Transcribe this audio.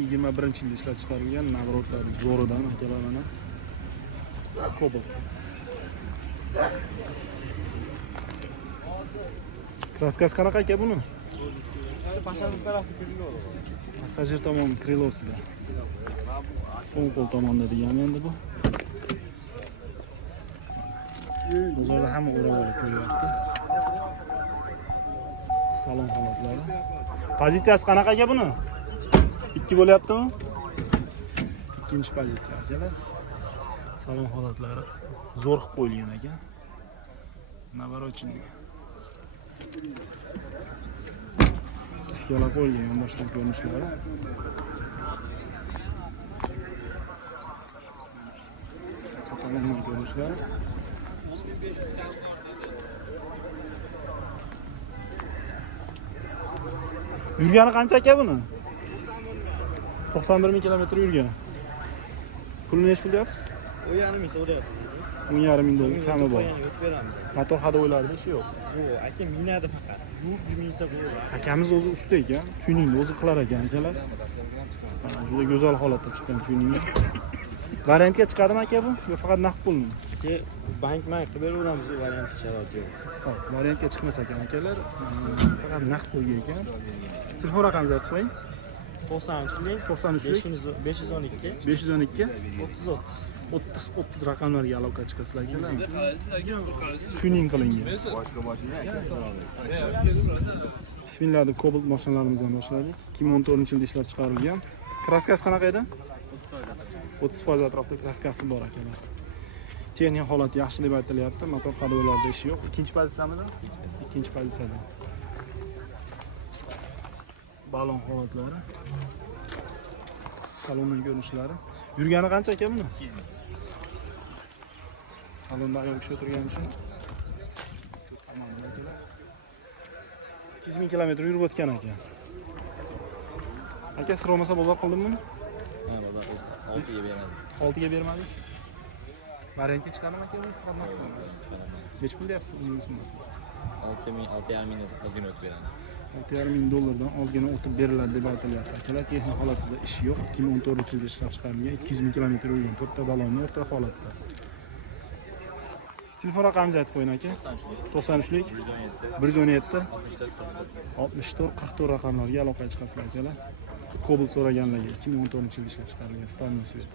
21-yilda ishlab chiqarilgan navrotlar zo'ridan akalar mana Cobalt. Kraskasi qanaqa aka buni? Passajir tomon krilosida. O'ng qo'l tomonda degan endi bu. Bozorda hamma o'rab olib ko'ryapti. Salon holatlari. Pozitsiyasi qanaqa aka buni? 2 bo'lyaptimi? Ikkinchi pozitsiya akalar. Salon holatlari zo'r qilib qo'yilgan ekan. Navarochinni. Iskala qo'yilgan boshqa ko'rinishlari. Qatamon ko'rinishlari. Yurgani qancha aka buni? 91 ming kilometr yurgan. Pulni nech pul deyapsiz? 10,5 ming so'rayapti. 10,5 ming dollar kami bor. Motor hadovoylarida ishi yo'q. Yo'q, aka minadi faqat. Bu minsa bo'ladi. Akamiz o'zi usta ekan, tuning o'zi qilar ekan akalar. Juda go'zal holatda chiqqan tuning. Variantga chiqadimi aka bu? Yo faqat naqd pulmi? Aka bankman qilib beraveramiz, variant sharoiti yo'q. Xo'p, variantga chiqmas ekan akalar. Faqat naqd pulga ekan. Telefon raqamingizni aytib qo'ying. 93lik 512 512 30 raqamlarga aloqa chiqasizlar akalar. Tuning qilingan. Bismillah deb Cobalt mashinalarimizdan boshladik. 2014-yilda ishlab chiqarilgan. Kraskasi qanaqa edi? 30% atrofida kraskasi bor akalar. Texnik holati yaxshi deb aytilyapti. Motor hadovoylarda ishi yo'q. Ikkinchi pozitsiyamida? Ikkinchi pozitsiyada. Balon holatlari. Salonning ko'rinishlari. Yurgani qancha aka buni? 200 ming. Salonda ayol kishi o'tirgani uchun 200 ming kilometr yurib o'tgan ekan. Aka sir bo'lmasa bozor qildimmi? Ha, bozor 6 ga bermadik. 6 ga bermadik. Variantga chiqadimi aka bu? Nech pul deyapsiz buning summasi? 6,5 ming ozgina o'tib beramiz. 6,5 ming dollardan ozgina o'tib beriladi deb aytilyapti. Akalar texnik holatida ishi yo'q. 2014-yilda ishlab chiqarilgan 200 ming kilometr yurgan to'rtta balonni o'rta holatda. Telefon raqamingizni aytib qo'ying aka. 93lik 117 64 44 raqamlarga aloqa chiqasizlar akalar. Cobalt so'raganlarga 2014-yilda ishlab chiqarilgan Stalnoy Svet.